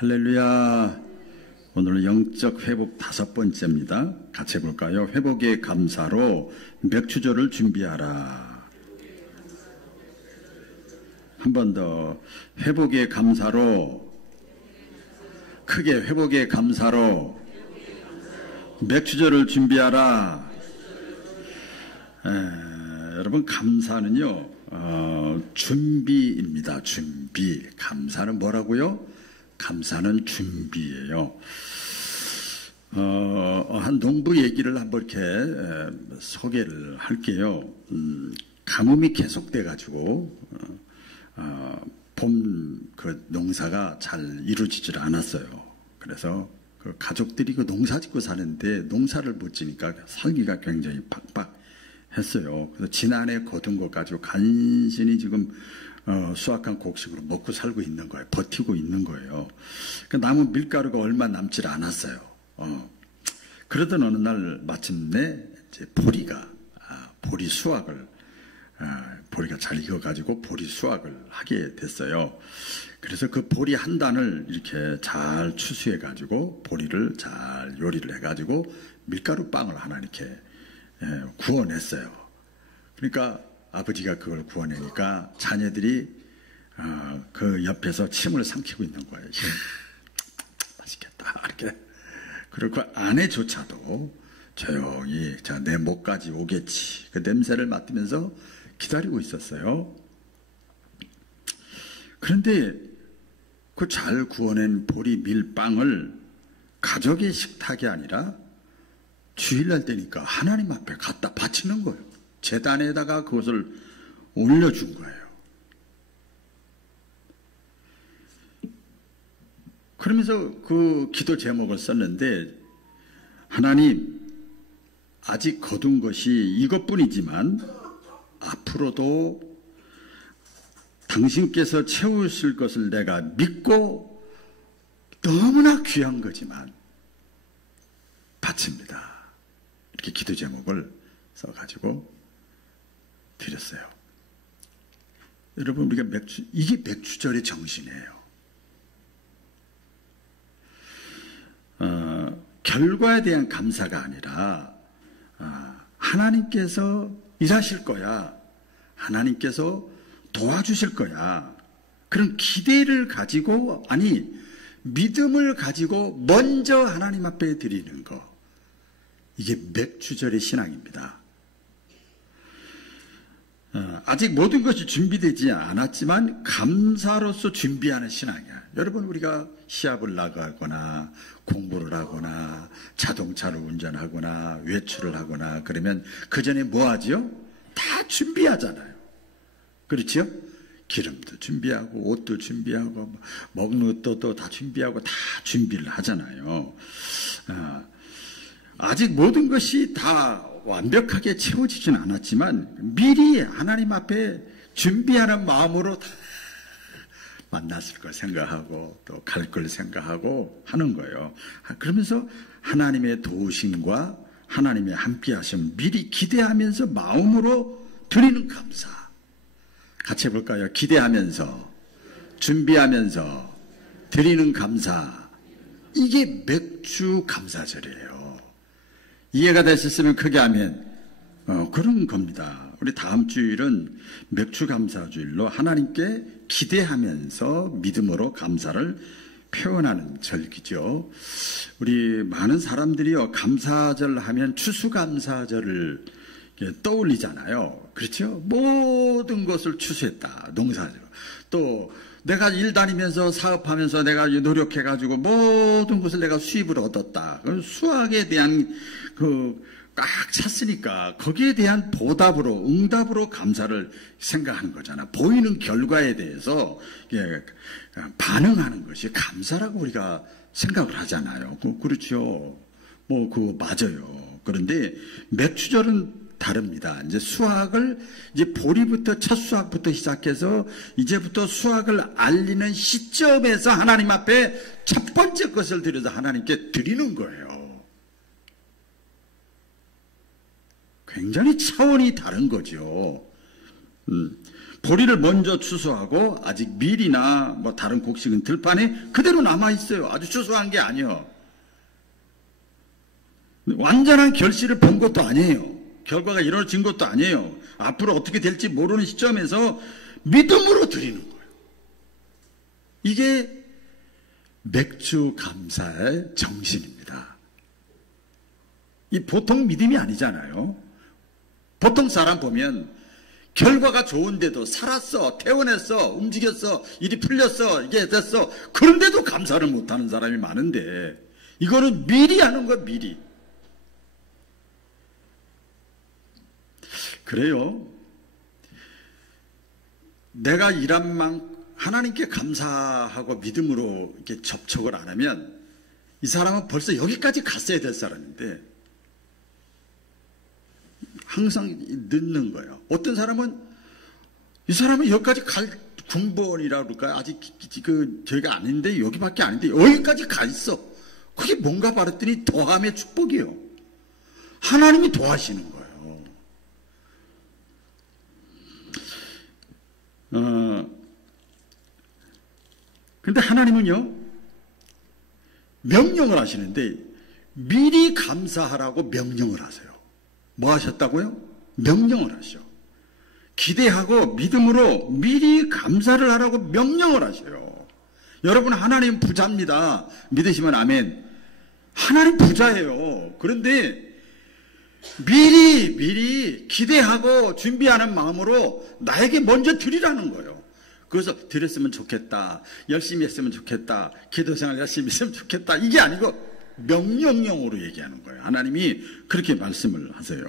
할렐루야. 오늘은 영적 회복 5번째입니다. 같이 해볼까요? 회복의 감사로 맥주조를 준비하라. 한 번 더. 회복의 감사로, 크게 회복의 감사로 맥주조를 준비하라. 여러분, 감사는요, 준비입니다. 준비. 감사는 뭐라고요? 감사는 준비예요. 한 농부 얘기를 한번 이렇게 소개를 할게요. 가뭄이 계속돼 가지고 봄 그 농사가 잘 이루어지질 않았어요. 그래서 그 가족들이 그 농사 짓고 사는데 농사를 못 지니까 살기가 굉장히 팍팍했어요. 그래서 지난해 거둔 것 가지고 간신히 지금 수확한 곡식으로 먹고 살고 있는 거예요. 버티고 있는 거예요. 그러니까 남은 밀가루가 얼마 남질 않았어요. 그러던 어느 날 마침내 이제 보리 수확을 보리가 잘 익어가지고 보리 수확을 하게 됐어요. 그래서 그 보리 한 단을 이렇게 잘 추수해가지고 보리를 잘 요리를 해가지고 밀가루 빵을 하나 이렇게 구워냈어요. 그러니까 아버지가 그걸 구워내니까 자녀들이 그 옆에서 침을 삼키고 있는 거예요. 맛있겠다 이렇게. 그리고 아내조차도 조용히 자, 내 목까지 오겠지. 그 냄새를 맡으면서 기다리고 있었어요. 그런데 그 잘 구워낸 보리 밀빵을 가족의 식탁이 아니라 주일날 되니까 하나님 앞에 갖다 바치는 거예요. 제단에다가 그것을 올려준 거예요. 그러면서 그 기도 제목을 썼는데, 하나님, 아직 거둔 것이 이것뿐이지만 앞으로도 당신께서 채우실 것을 내가 믿고 너무나 귀한 거지만 바칩니다. 이렇게 기도 제목을 써가지고 드렸어요. 여러분, 우리가 이게 맥주절의 정신이에요. 결과에 대한 감사가 아니라 하나님께서 일하실 거야. 하나님께서 도와주실 거야. 그런 기대를 가지고, 아니, 믿음을 가지고 먼저 하나님 앞에 드리는 거. 이게 맥주절의 신앙입니다. 아직 모든 것이 준비되지 않았지만 감사로서 준비하는 신앙이야. 여러분, 우리가 시합을 나가거나 공부를 하거나 자동차를 운전하거나 외출을 하거나 그러면 그 전에 뭐 하지요? 다 준비하잖아요. 그렇죠? 기름도 준비하고 옷도 준비하고 먹는 것도 다 준비하고 다 준비를 하잖아요. 아직 모든 것이 다 완벽하게 채워지진 않았지만 미리 하나님 앞에 준비하는 마음으로 다 만났을 걸 생각하고 또 갈 걸 생각하고 하는 거예요. 그러면서 하나님의 도우심과 하나님의 함께하심 미리 기대하면서 마음으로 드리는 감사. 같이 해볼까요? 기대하면서, 준비하면서 드리는 감사. 이게 맥주 감사절이에요. 이해가 되셨으면 크게 하면 그런 겁니다. 우리 다음 주일은 맥주 감사주일로 하나님께 기대하면서 믿음으로 감사를 표현하는 절기죠. 우리 많은 사람들이요, 감사절 하면 추수감사절을 떠올리잖아요. 그렇죠? 모든 것을 추수했다. 농사절. 또 내가 일 다니면서 사업하면서 내가 노력해가지고 모든 것을 내가 수입을 얻었다. 수학에 대한 꽉 찼으니까 거기에 대한 보답으로, 응답으로 감사를 생각하는 거잖아. 보이는 결과에 대해서 반응하는 것이 감사라고 우리가 생각을 하잖아요. 그렇죠. 그거 맞아요. 그런데 맥주절은 다릅니다. 이제 수확을, 이제 보리부터, 첫 수확부터 시작해서 이제부터 수확을 알리는 시점에서 하나님 앞에 첫 번째 것을 드려서 하나님께 드리는 거예요. 굉장히 차원이 다른 거죠. 보리를 먼저 추수하고 아직 밀이나 뭐 다른 곡식은 들판에 그대로 남아 있어요. 아주 추수한 게 아니에요. 완전한 결실을 본 것도 아니에요. 결과가 이루어진 것도 아니에요. 앞으로 어떻게 될지 모르는 시점에서 믿음으로 드리는 거예요. 이게 맥주 감사의 정신입니다. 이 보통 믿음이 아니잖아요. 보통 사람 보면 결과가 좋은데도 살았어, 태어났어, 움직였어, 일이 풀렸어, 이게 됐어. 그런데도 감사를 못하는 사람이 많은데 이거는 미리 하는 거야, 미리. 그래요. 내가 일한 만큼 하나님께 감사하고 믿음으로 이렇게 접촉을 안 하면 이 사람은 벌써 여기까지 갔어야 될 사람인데 항상 늦는 거예요. 어떤 사람은 이 사람은 여기까지 갈 군번이라고 그럴까요? 아직 저희가 아닌데 여기밖에 아닌데 여기까지 가 있어. 그게 뭔가 바랬더니 더함의 축복이에요. 하나님이 도와주시는 거예요. 근데 하나님은요, 명령을 하시는데 미리 감사하라고 명령을 하세요. 뭐 하셨다고요? 명령을 하셔. 기대하고 믿음으로 미리 감사를 하라고 명령을 하셔요. 여러분, 하나님 부자입니다. 믿으시면 아멘. 하나님 부자예요. 그런데 미리 기대하고 준비하는 마음으로 나에게 먼저 드리라는 거예요. 그래서 드렸으면 좋겠다, 열심히 했으면 좋겠다, 기도생활 열심히 했으면 좋겠다, 이게 아니고 명령형으로 얘기하는 거예요. 하나님이 그렇게 말씀을 하세요.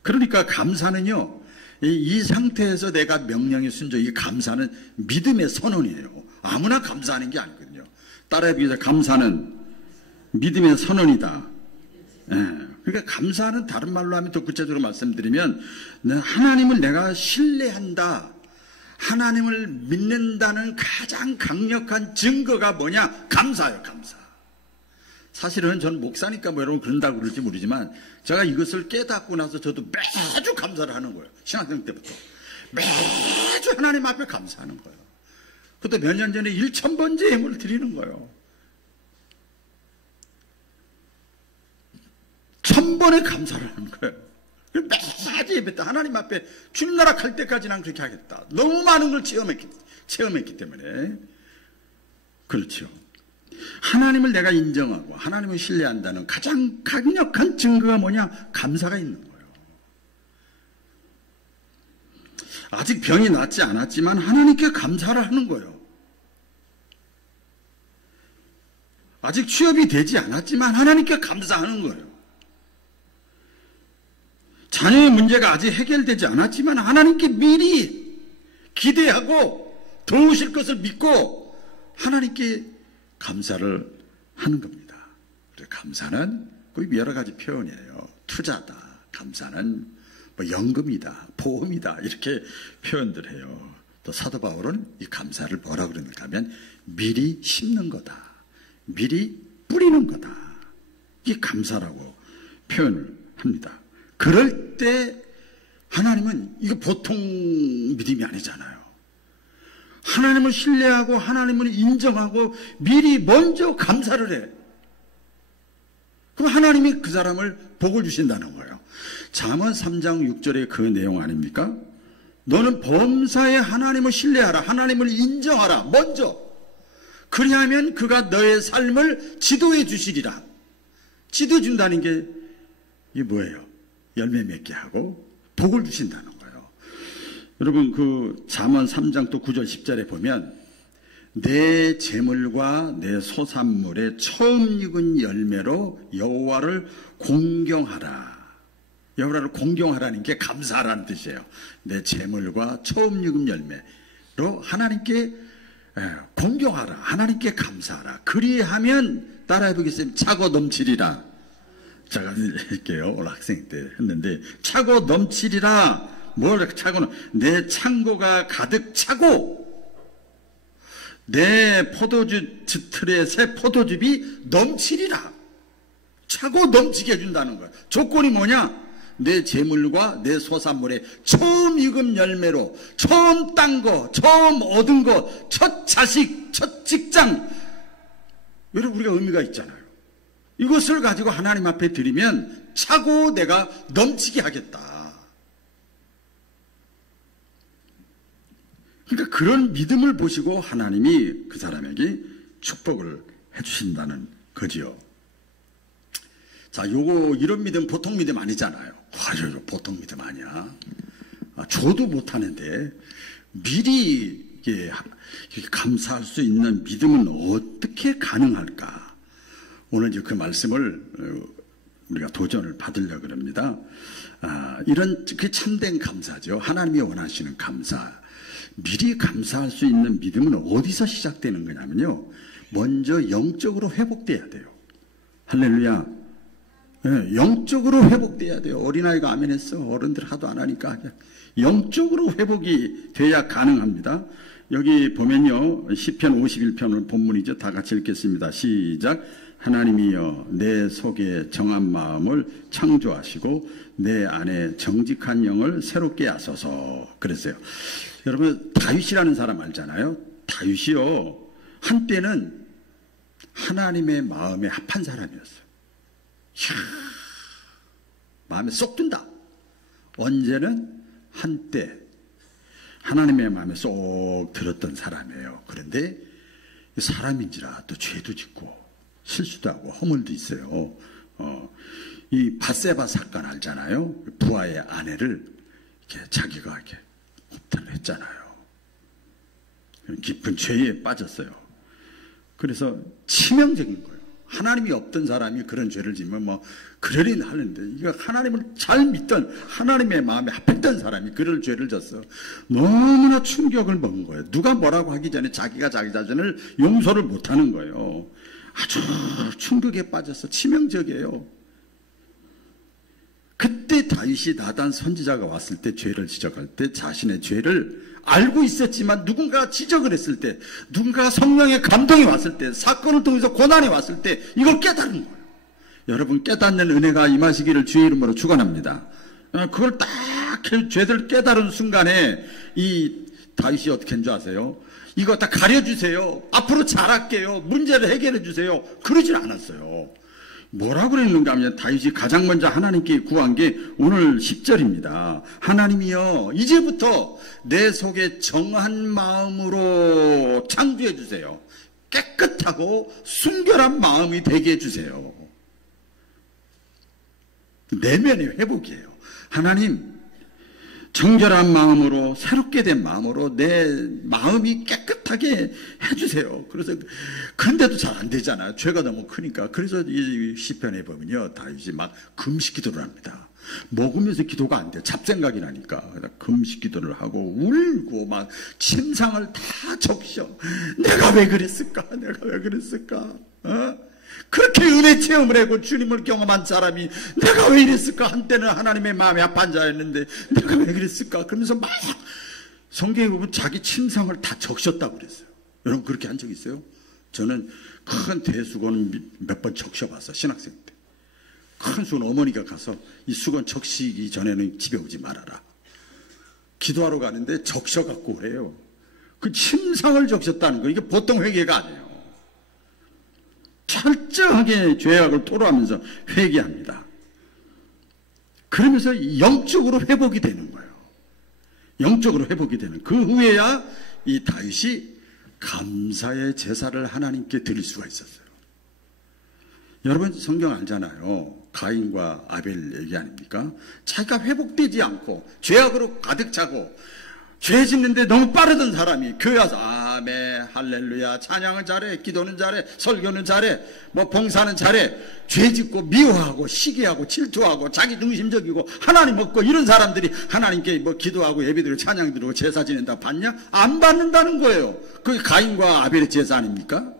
그러니까 감사는요, 이 상태에서 내가 명령에 순종, 이 감사는 믿음의 선언이에요. 아무나 감사하는 게 아니거든요. 따라해 보세요. 감사는 믿음의 선언이다. 그러니까 감사는 다른 말로 하면 더 구체적으로 말씀드리면 하나님을 내가 신뢰한다, 하나님을 믿는다는 가장 강력한 증거가 뭐냐? 감사예요. 감사. 사실은 저는 목사니까 뭐 여러분 그런다고 그럴지 모르지만 제가 이것을 깨닫고 나서 저도 매주 감사를 하는 거예요. 신학생 때부터 매주 하나님 앞에 감사하는 거예요. 그것도 몇 년 전에 1000번째 예물을 드리는 거예요. 1000번의 감사를 하는 거예요. 매주 예배 때 하나님 앞에 주님 나라 갈 때까지 난 그렇게 하겠다. 너무 많은 걸 체험했기 때문에. 그렇죠. 하나님을 내가 인정하고 하나님을 신뢰한다는 가장 강력한 증거가 뭐냐? 감사가 있는 거예요. 아직 병이 낫지 않았지만 하나님께 감사를 하는 거예요. 아직 취업이 되지 않았지만 하나님께 감사하는 거예요. 자녀의 문제가 아직 해결되지 않았지만 하나님께 미리 기대하고 도우실 것을 믿고 하나님께 감사를 하는 겁니다. 감사는 그 여러 가지 표현이에요. 투자다, 감사는 뭐 연금이다, 보험이다, 이렇게 표현들 해요. 또 사도 바울은 이 감사를 뭐라 그러는가 하면 미리 심는 거다, 미리 뿌리는 거다, 이 감사라고 표현을 합니다. 그럴 때 하나님은 이거 보통 믿음이 아니잖아요. 하나님을 신뢰하고 하나님을 인정하고 미리 먼저 감사를 해. 그럼 하나님이 그 사람을 복을 주신다는 거예요. 잠언 3장 6절의 그 내용 아닙니까? 너는 범사에 하나님을 신뢰하라, 하나님을 인정하라, 먼저. 그리하면 그가 너의 삶을 지도해 주시리라. 지도해 준다는 게 이게 뭐예요? 열매 맺게 하고 복을 주신다는 거예요. 여러분, 그 잠언 3장 또 9절 10절에 보면 내 재물과 내 소산물의 처음 익은 열매로 여호와를 공경하라. 여호와를 공경하라는 게 감사하라는 뜻이에요. 내 재물과 처음 익은 열매로 하나님께 공경하라, 하나님께 감사하라. 그리하면 따라해 보겠습니다. 차고 넘치리라. 제가 할게요. 오늘 학생 때 했는데 차고 넘치리라. 뭘 차고는 내 창고가 가득 차고 내 포도주 틀에 새 포도즙이 넘치리라. 차고 넘치게 해준다는 거야. 조건이 뭐냐? 내 재물과 내 소산물의 처음 익은 열매로 처음 딴 거, 처음 얻은 거, 첫 자식, 첫 직장, 여러분 우리가 의미가 있잖아요. 이것을 가지고 하나님 앞에 드리면 차고 내가 넘치게 하겠다. 그러니까 그런 믿음을 보시고 하나님이 그 사람에게 축복을 해주신다는 거지요. 자, 이런 믿음 보통 믿음 아니잖아요. 이거 보통 믿음 아니야. 줘도 못하는데 미리 이게 감사할 수 있는 믿음은 어떻게 가능할까? 오늘 이제 그 말씀을 우리가 도전을 받으려고 합니다. 이런 그 참된 감사죠. 하나님이 원하시는 감사. 미리 감사할 수 있는 믿음은 어디서 시작되는 거냐면요. 먼저 영적으로 회복돼야 돼요. 할렐루야. 네, 영적으로 회복돼야 돼요. 어린아이가 아멘 했어. 어른들 하도 안 하니까. 영적으로 회복이 돼야 가능합니다. 여기 보면요. 시편 51편은 본문이죠. 다 같이 읽겠습니다. 시작. 하나님이여 내 속에 정한 마음을 창조하시고 내 안에 정직한 영을 새롭게 하소서. 그랬어요. 여러분 다윗이라는 사람 알잖아요. 다윗이요. 한때는 하나님의 마음에 합한 사람이었어요. 이야, 마음에 쏙 든다. 언제는 한때 하나님의 마음에 쏙 들었던 사람이에요. 그런데 사람인지라 또 죄도 짓고 실수도 하고 허물도 있어요. 이 밧세바 사건 알잖아요. 부하의 아내를 이렇게 자기가 이렇게 구타를 했잖아요. 깊은 죄에 빠졌어요. 그래서 치명적인 거예요. 하나님이 없던 사람이 그런 죄를 지면 뭐 그러긴 하는데 이거 하나님을 잘 믿던 하나님의 마음에 합했던 사람이 그런 죄를 졌어. 너무나 충격을 먹은 거예요. 누가 뭐라고 하기 전에 자기가 자기 자신을 용서를 못하는 거예요. 아주 충격에 빠져서 치명적이에요. 그때 다윗이 나단 선지자가 왔을 때 죄를 지적할 때 자신의 죄를 알고 있었지만 누군가 지적을 했을 때 누군가 성령의 감동이 왔을 때 사건을 통해서 고난이 왔을 때 이걸 깨달은 거예요. 여러분 깨닫는 은혜가 임하시기를 주의 이름으로 축원합니다. 그걸 딱 죄를 깨달은 순간에 이 다윗이 어떻게 한 줄 아세요? 이거 다 가려주세요. 앞으로 잘할게요. 문제를 해결해 주세요. 그러질 않았어요. 뭐라고 그랬는가 하면 다윗이 가장 먼저 하나님께 구한 게 오늘 10절입니다. 하나님이여 이제부터 내 속에 정한 마음으로 창조해 주세요. 깨끗하고 순결한 마음이 되게 해주세요. 내면의 회복이에요. 하나님 정결한 마음으로 새롭게 된 마음으로 내 마음이 깨끗하게 해주세요. 그래서 근데도 잘 안 되잖아요. 죄가 너무 크니까. 그래서 이 시편에 보면요 다윗이 막 금식 기도를 합니다. 먹으면서 기도가 안 돼요. 잡생각이 나니까. 금식 기도를 하고 울고 막 침상을 다 적셔. 내가 왜 그랬을까? 내가 왜 그랬을까? 그렇게 은혜 체험을 하고 주님을 경험한 사람이 내가 왜 이랬을까? 한때는 하나님의 마음에 합한 자였는데 내가 왜 그랬을까? 그러면서 막 성경에 보면 자기 침상을 다 적셨다고 그랬어요. 여러분 그렇게 한 적 있어요? 저는 큰 대수건 몇 번 적셔봤어. 신학생 때. 큰 수건 어머니가 가서 이 수건 적시기 전에는 집에 오지 말아라. 기도하러 가는데 적셔갖고 오래요. 그 침상을 적셨다는 거 이게 보통 회개가 아니에요. 철저하게 죄악을 토로하면서 회개합니다. 그러면서 영적으로 회복이 되는 거예요. 영적으로 회복이 되는. 그 후에야 이 다윗이 감사의 제사를 하나님께 드릴 수가 있었어요. 여러분 성경 알잖아요. 가인과 아벨 얘기 아닙니까? 자기가 회복되지 않고 죄악으로 가득 차고 죄 짓는데 너무 빠르던 사람이 교회 와서 아멘 할렐루야 찬양은 잘해 기도는 잘해 설교는 잘해 뭐 봉사는 잘해 죄 짓고 미워하고 시기하고 질투하고 자기 중심적이고 하나님 없고 이런 사람들이 하나님께 뭐 기도하고 예배드리고 찬양 드리고 제사 지낸다 받냐? 안 받는다는 거예요. 그게 가인과 아벨의 제사 아닙니까?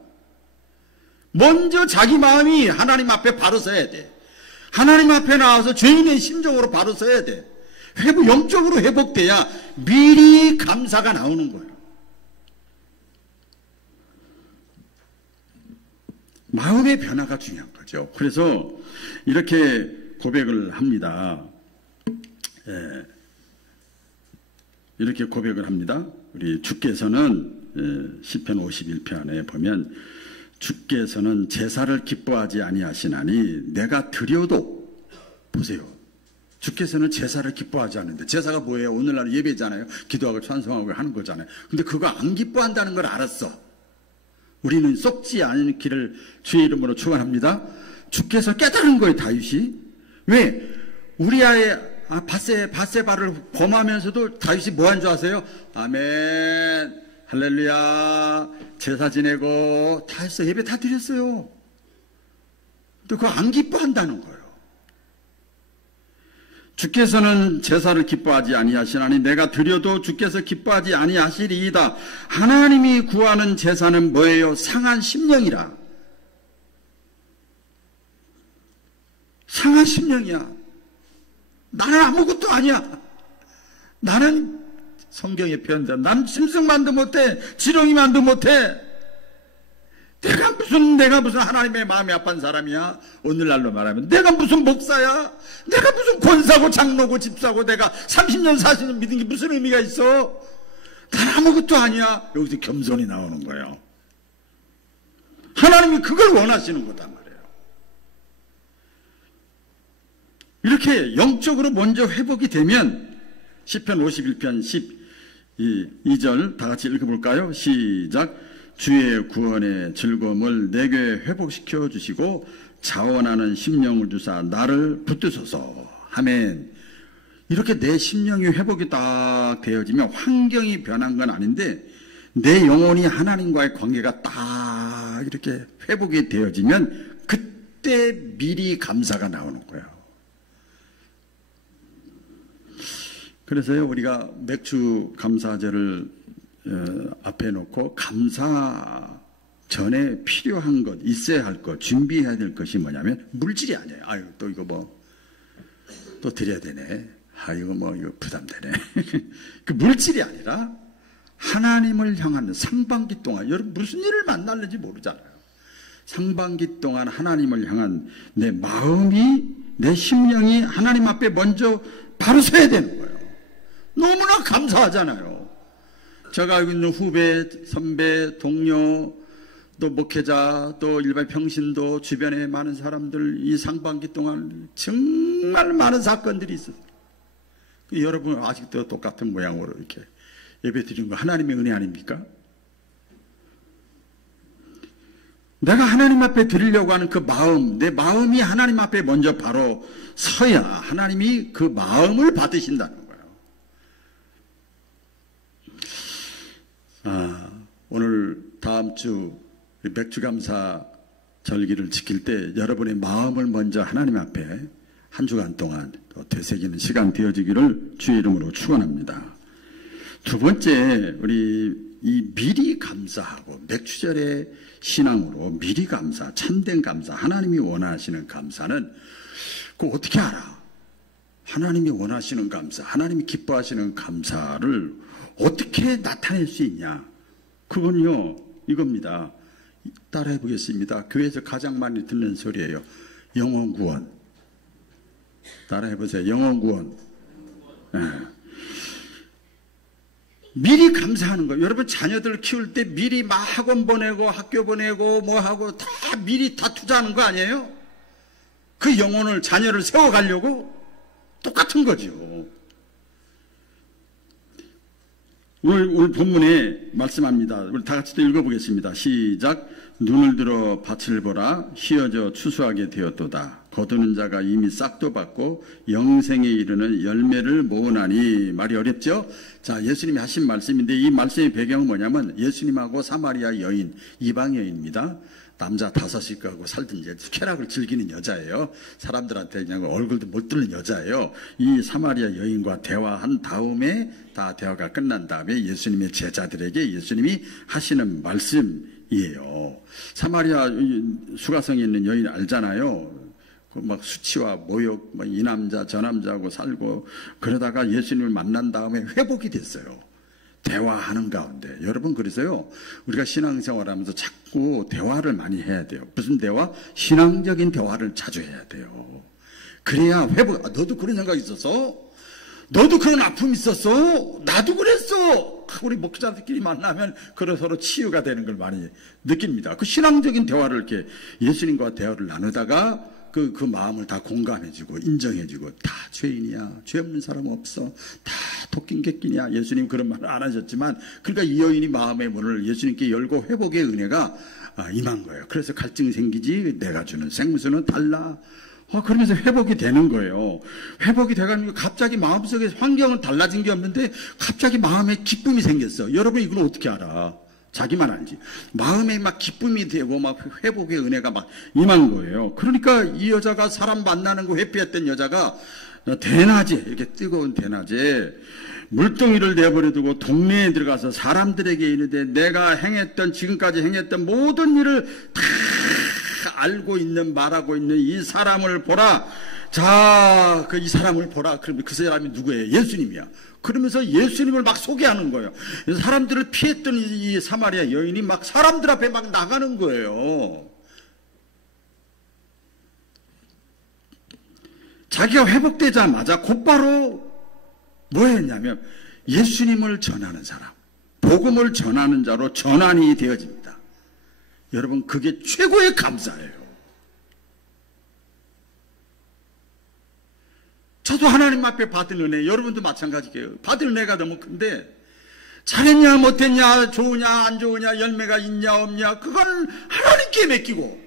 먼저 자기 마음이 하나님 앞에 바로 서야 돼. 하나님 앞에 나와서 죄인의 심정으로 바로 서야 돼. 영적으로 회복돼야 미리 감사가 나오는 거예요. 마음의 변화가 중요한 거죠. 그래서 이렇게 고백을 합니다. 예, 이렇게 고백을 합니다. 우리 주께서는 시편 51편에 보면 주께서는 제사를 기뻐하지 아니하시나니 내가 드려도, 보세요. 주께서는 제사를 기뻐하지 않는데, 제사가 뭐예요? 오늘날 예배잖아요. 기도하고 찬송하고 하는 거잖아요. 근데 그거 안 기뻐한다는 걸 알았어. 우리는 썩지 않기를 주의 이름으로 축원합니다. 주께서 깨달은 거예요, 다윗이. 왜? 우리아의 바세바를 범하면서도 다윗이 뭐 한 줄 아세요? 아멘, 할렐루야, 제사 지내고 다 했어. 예배 다 드렸어요. 근데 그거 안 기뻐한다는 거예요. 주께서는 제사를 기뻐하지 아니하시나니 내가 드려도 주께서 기뻐하지 아니하시리이다. 하나님이 구하는 제사는 뭐예요? 상한 심령이라. 상한 심령이야. 나는 아무것도 아니야. 나는 성경에 표현된, 난 짐승만도 못해, 지렁이만도 못해. 내가 무슨 하나님의 마음이 아픈 사람이야? 오늘날로 말하면 내가 무슨 목사야? 내가 무슨 권사고 장로고 집사고 내가 30년 40년 믿은 게 무슨 의미가 있어? 난 아무것도 아니야. 여기서 겸손이 나오는 거예요. 하나님이 그걸 원하시는 거단 말이에요. 이렇게 영적으로 먼저 회복이 되면 시편 51편 12절 다 같이 읽어볼까요? 시작. 주의 구원의 즐거움을 내게 회복시켜 주시고 자원하는 심령을 주사 나를 붙드소서. 아멘. 이렇게 내 심령이 회복이 딱 되어지면 환경이 변한 건 아닌데 내 영혼이 하나님과의 관계가 딱 이렇게 회복이 되어지면 그때 미리 감사가 나오는 거예요. 그래서요, 우리가 맥주 감사제를 앞에 놓고 감사 전에 필요한 것, 있어야 할 것, 준비해야 될 것이 뭐냐면 물질이 아니에요. 아유, 또 이거 또 드려야 되네. 이거 부담되네. 그 물질이 아니라 하나님을 향한 상반기 동안, 여러분 무슨 일을 만날는지 모르잖아요. 상반기 동안 하나님을 향한 내 마음이, 내 심령이 하나님 앞에 먼저 바로 서야 되는 거예요. 너무나 감사하잖아요. 제가 알고 있는 후배, 선배, 동료, 또 목회자, 또 일반 평신도, 주변에 많은 사람들 이 상반기 동안 정말 많은 사건들이 있었어요. 여러분 아직도 똑같은 모양으로 이렇게 예배 드리는 거 하나님의 은혜 아닙니까? 내가 하나님 앞에 드리려고 하는 그 마음, 내 마음이 하나님 앞에 먼저 바로 서야 하나님이 그 마음을 받으신다는 거예요. 오늘 다음 주 맥주감사 절기를 지킬 때 여러분의 마음을 먼저 하나님 앞에 한 주간 동안 되새기는 시간 되어지기를 주의 이름으로 축원합니다. 두 번째, 우리 이 미리 감사하고 맥주절의 신앙으로 미리 감사, 참된 감사, 하나님이 원하시는 감사는 그거 어떻게 알아? 하나님이 원하시는 감사, 하나님이 기뻐하시는 감사를 어떻게 나타낼 수 있냐? 그건요, 이겁니다. 따라해 보겠습니다. 교회에서 가장 많이 듣는 소리예요. 영혼 구원. 따라해 보세요. 영혼 구원. 네. 미리 감사하는 거예요. 여러분 자녀들 키울 때 미리 막 학원 보내고 학교 보내고 뭐 하고 다 미리 다 투자하는 거 아니에요? 그 영혼을, 자녀를 세워가려고 똑같은 거죠. 오늘 본문에 말씀합니다. 우리 다 같이 또 읽어보겠습니다. 시작. 눈을 들어 밭을 보라. 휘어져 추수하게 되었도다. 거두는 자가 이미 싹도 받고 영생에 이르는 열매를 모으나니. 말이 어렵죠? 자, 예수님이 하신 말씀인데 이 말씀의 배경은 뭐냐면 예수님하고 사마리아 여인, 이방 여인입니다. 남자 5이 하고 살던 이제 쾌락을 즐기는 여자예요. 사람들한테 그냥 얼굴도 못 들는 여자예요. 이 사마리아 여인과 대화한 다음에 다 대화가 끝난 다음에 예수님의 제자들에게 예수님이 하시는 말씀이에요. 사마리아 수가성에 있는 여인 알잖아요. 막 수치와 모욕, 이 남자 저 남자하고 살고 그러다가 예수님을 만난 다음에 회복이 됐어요. 대화하는 가운데. 여러분, 그래서요, 우리가 신앙생활하면서 자꾸 대화를 많이 해야 돼요. 무슨 대화? 신앙적인 대화를 자주 해야 돼요. 그래야 회복. 너도 그런 생각이 있어서? 너도 그런 아픔이 있었어? 나도 그랬어. 우리 목사들끼리 만나면 그런 서로 치유가 되는 걸 많이 느낍니다. 그 신앙적인 대화를 이렇게 예수님과 대화를 나누다가 그 마음을 다 공감해주고 인정해주고, 다 죄인이야. 죄 없는 사람 없어. 다 토낀 객기냐. 예수님 그런 말을 안 하셨지만, 그러니까 이 여인이 마음의 문을 예수님께 열고 회복의 은혜가 임한 거예요. 그래서 갈증이 생기지, 내가 주는 생수는 달라. 그러면서 회복이 되는 거예요. 회복이 돼가지고 갑자기 마음속에 환경은 달라진 게 없는데 갑자기 마음에 기쁨이 생겼어. 여러분 이걸 어떻게 알아? 자기만 알지. 마음에 막 기쁨이 되고 막 회복의 은혜가 막 임한 거예요. 그러니까 이 여자가 사람 만나는 거 회피했던 여자가 대낮에, 이렇게 뜨거운 대낮에 물동이를 내버려두고 동네에 들어가서 사람들에게 이르되 내가 지금까지 행했던 모든 일을 다 알고 있는, 말하고 있는 이 사람을 보라. 자, 이 사람을 보라. 그러면 그 사람이 누구예요? 예수님이야. 그러면서 예수님을 막 소개하는 거예요. 사람들을 피했던 이 사마리아 여인이 막 사람들 앞에 막 나가는 거예요. 자기가 회복되자마자 곧바로 뭐 했냐면 예수님을 전하는 사람, 복음을 전하는 자로 전환이 되어집니다. 여러분, 그게 최고의 감사예요. 저도 하나님 앞에 받은 은혜, 여러분도 마찬가지예요. 받은 은혜가 너무 큰데, 잘했냐 못했냐, 좋으냐 안 좋으냐, 열매가 있냐 없냐, 그건 하나님께 맡기고,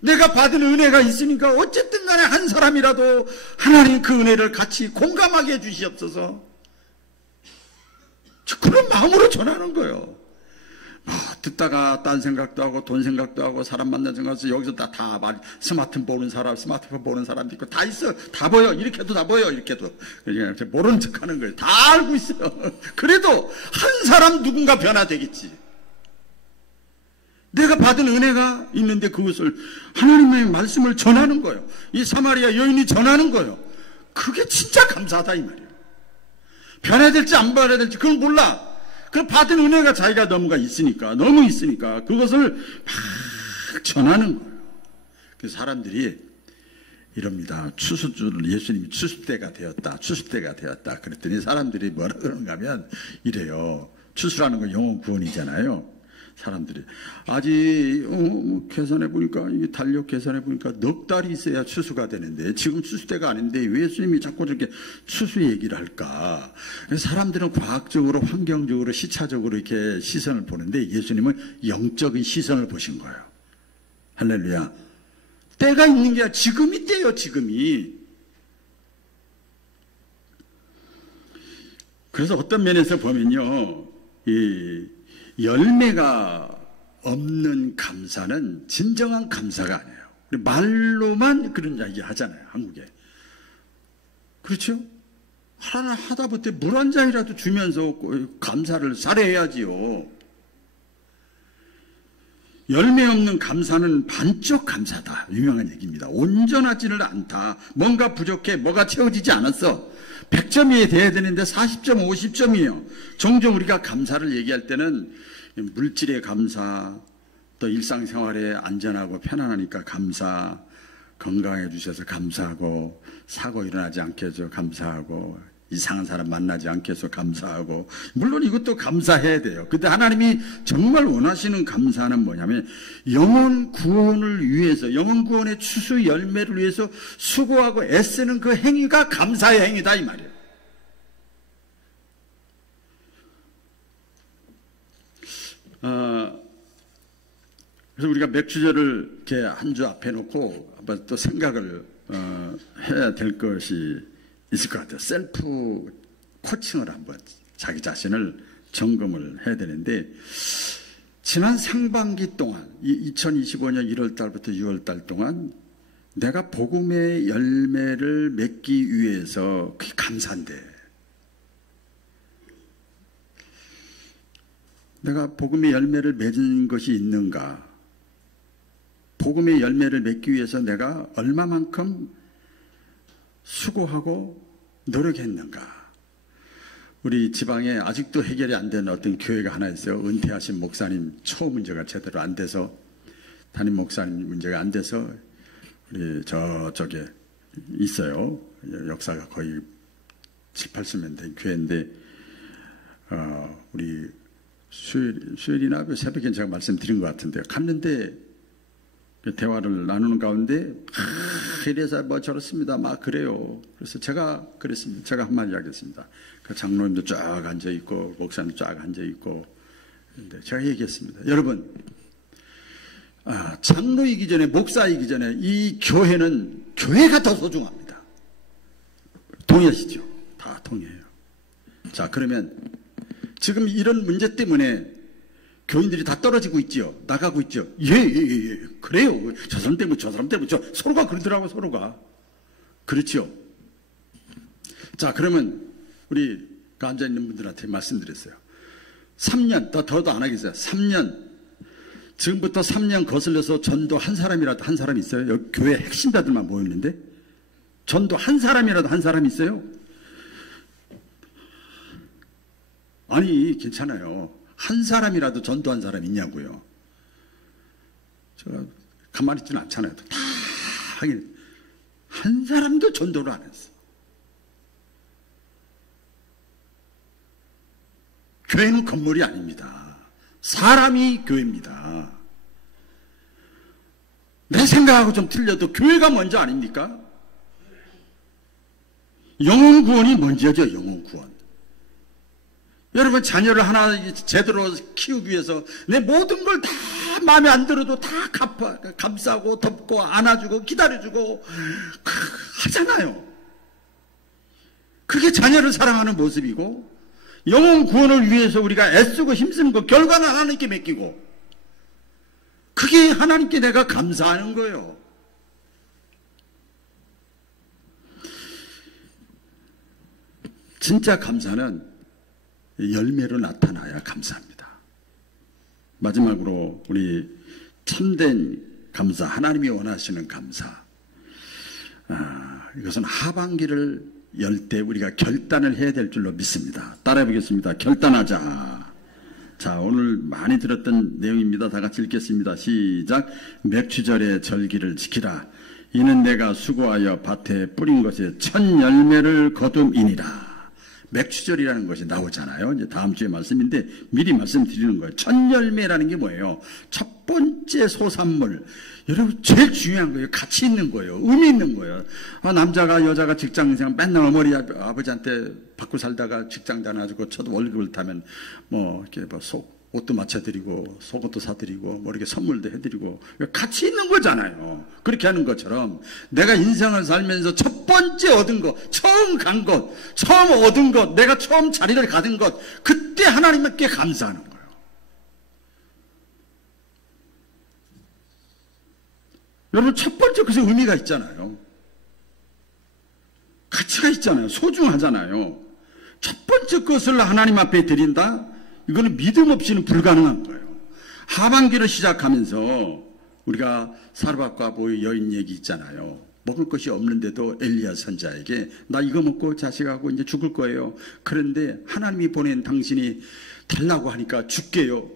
내가 받은 은혜가 있으니까 어쨌든 간에 한 사람이라도 하나님 그 은혜를 같이 공감하게 해주시옵소서. 그런 마음으로 전하는 거예요. 듣다가 딴 생각도 하고 돈 생각도 하고 사람 만나는 생각도, 여기서 다 스마트폰 보는 사람도 있고 다 있어. 다 보여. 이렇게도 다 보여. 이렇게도. 그러니까 모르는 척 하는 거예요. 다 알고 있어요. 그래도 한 사람 누군가 변화되겠지. 내가 받은 은혜가 있는데 그것을 하나님의 말씀을 전하는 거예요. 이 사마리아 여인이 전하는 거예요. 그게 진짜 감사하다 이 말이에요. 변화될지 안 변화될지 그건 몰라. 그 받은 은혜가 자기가 너무 있으니까 그것을 막 전하는 거예요. 그래서 사람들이 이럽니다. 예수님이 추수때가 되었다. 그랬더니 사람들이 뭐라 그러는가 하면 이래요. 추수라는 건 영혼 구원이잖아요. 사람들이 아직 계산해 보니까, 이게 달력 계산해 보니까 넉 달이 있어야 추수가 되는데 지금 추수 때가 아닌데 왜 예수님이 자꾸 저렇게 추수 얘기를 할까? 사람들은 과학적으로, 환경적으로, 시차적으로 이렇게 시선을 보는데 예수님은 영적인 시선을 보신 거예요. 할렐루야. 때가 있는 게 지금이 때요, 지금이. 그래서 어떤 면에서 보면요, 이 열매가 없는 감사는 진정한 감사가 아니에요. 말로만 그런 이야기 하잖아요, 한국에. 그렇죠? 하나 하다못해 물 한 잔이라도 주면서 감사를 살해해야지요. 열매 없는 감사는 반쪽 감사다. 유명한 얘기입니다. 온전하지는 않다. 뭔가 부족해. 뭐가 채워지지 않았어. 100점이 돼야 되는데 40점, 50점이에요. 종종 우리가 감사를 얘기할 때는 물질의 감사, 또 일상생활에 안전하고 편안하니까 감사, 건강해 주셔서 감사하고, 사고 일어나지 않게 해서 감사하고, 이상한 사람 만나지 않게 해서 감사하고, 물론 이것도 감사해야 돼요. 근데 하나님이 정말 원하시는 감사는 뭐냐면 영혼 구원을 위해서, 영혼 구원의 추수 열매를 위해서 수고하고 애쓰는 그 행위가 감사의 행위다 이 말이에요. 그래서 우리가 맥주절을 이렇게 한 주 앞에 놓고 한번 또 생각을 해야 될 것이 있을 것 같아요. 셀프 코칭을 한번 자기 자신을 점검을 해야 되는데, 지난 상반기 동안 2025년 1월 달부터 6월 달 동안 내가 복음의 열매를 맺기 위해서 그게 감사인데, 내가 복음의 열매를 맺은 것이 있는가? 복음의 열매를 맺기 위해서 내가 얼마만큼 수고하고 노력했는가? 우리 지방에 아직도 해결이 안 된 어떤 교회가 하나 있어요. 은퇴하신 목사님 처우 문제가 제대로 안 돼서, 담임 목사님 문제가 안 돼서 우리 저쪽에 있어요. 역사가 거의 7, 80년 된 교회인데 우리 수요일이나 새벽에 제가 말씀드린 것 같은데 갔는데 대화를 나누는 가운데 이래서 뭐 저렇습니다 막 그래요. 그래서 제가 그랬습니다. 제가 한마디 하겠습니다. 그 장로님도 쫙 앉아 있고 목사님도 쫙 앉아 있고 근데 제가 얘기했습니다. 여러분 장로이기 전에 목사이기 전에 이 교회는 교회가 더 소중합니다. 동의하시죠? 다 동의해요. 자 그러면 지금 이런 문제 때문에 교인들이 다 떨어지고 있죠. 나가고 있죠. 예. 그래요. 저 사람 때문에 서로가 그러더라고요. 서로가. 그렇죠. 자 그러면 우리 앉아있는 분들한테 말씀드렸어요. 3년 더도 안 하겠어요. 3년 지금부터 3년 거슬려서 전도 한 사람이라도 한 사람 있어요? 여기 교회 핵심자들만 모였는데 전도 한 사람이라도 한 사람 있어요? 아니 괜찮아요. 한 사람이라도 전도한 사람 있냐고요. 제가 가만히 있지는 않잖아요. 다 하긴 한 사람도 전도를 안 했어. 교회는 건물이 아닙니다. 사람이 교회입니다. 내 생각하고 좀 틀려도 교회가 먼저 아닙니까? 영혼 구원이 먼저죠. 영혼 구원. 여러분 자녀를 하나 제대로 키우기 위해서 내 모든 걸 다 마음에 안 들어도 다 감싸고 덮고 안아주고 기다려주고 하잖아요. 그게 자녀를 사랑하는 모습이고 영혼 구원을 위해서 우리가 애쓰고 힘쓰는 거 결과는 하나님께 맡기고 그게 하나님께 내가 감사하는 거예요. 진짜 감사는 열매로 나타나야 감사합니다. 마지막으로 우리 참된 감사, 하나님이 원하시는 감사. 이것은 하반기를 열 때 우리가 결단을 해야 될 줄로 믿습니다. 따라해 보겠습니다. 결단하자. 자, 오늘 많이 들었던 내용입니다. 다 같이 읽겠습니다. 시작. 맥추절의 절기를 지키라. 이는 내가 수고하여 밭에 뿌린 것에 첫 열매를 거둠이니라. 맥추절이라는 것이 나오잖아요. 이제 다음 주에 말씀인데 미리 말씀드리는 거예요. 첫 열매라는 게 뭐예요? 첫 번째 소산물. 여러분 제일 중요한 거예요. 가치 있는 거예요. 의미 있는 거예요. 남자가 여자가 직장생 맨날 어머니 아버지한테 받고 살다가 직장 다녀가지고 첫 월급을 타면 뭐 이렇게 뭐 옷도 맞춰드리고 속옷도 사드리고 뭐 이렇게 선물도 해드리고 가치 있는 거잖아요. 그렇게 하는 것처럼 내가 인생을 살면서 첫 번째 얻은 것, 처음 간 것, 처음 얻은 것, 내가 처음 자리를 가진 것, 그때 하나님께 감사하는 거예요. 여러분 첫 번째 그것에 의미가 있잖아요. 가치가 있잖아요. 소중하잖아요. 첫 번째 것을 하나님 앞에 드린다? 이거는 믿음 없이는 불가능한 거예요. 하반기를 시작하면서 우리가 사르밧과 보의 여인 얘기 있잖아요. 먹을 것이 없는데도 엘리야 선자에게 나 이거 먹고 자식하고 이제 죽을 거예요. 그런데 하나님이 보낸 당신이 달라고 하니까 줄게요.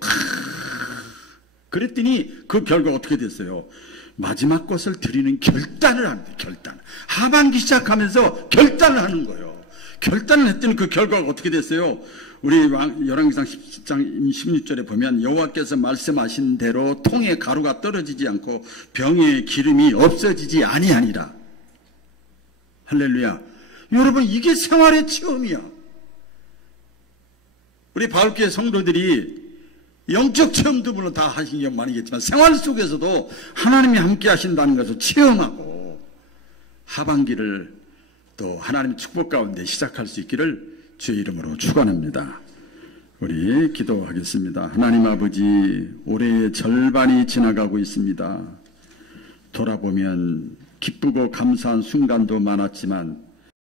그랬더니 그 결과 어떻게 됐어요? 마지막 것을 드리는 결단을 합니다. 결단. 하반기 시작하면서 결단을 하는 거예요. 결단을 했더니 그 결과가 어떻게 됐어요? 우리 열왕기상 10장 16절에 보면 여호와께서 말씀하신 대로 통에 가루가 떨어지지 않고 병에 기름이 없어지지 아니하니라. 할렐루야. 여러분 이게 생활의 체험이야. 우리 바울교회 성도들이 영적 체험도 물론 다 하신 경우 많이겠지만 생활 속에서도 하나님이 함께 하신다는 것을 체험하고 하반기를 또 하나님의 축복 가운데 시작할 수 있기를 주의 이름으로 축원합니다. 우리 기도하겠습니다. 하나님 아버지, 올해의 절반이 지나가고 있습니다. 돌아보면 기쁘고 감사한 순간도 많았지만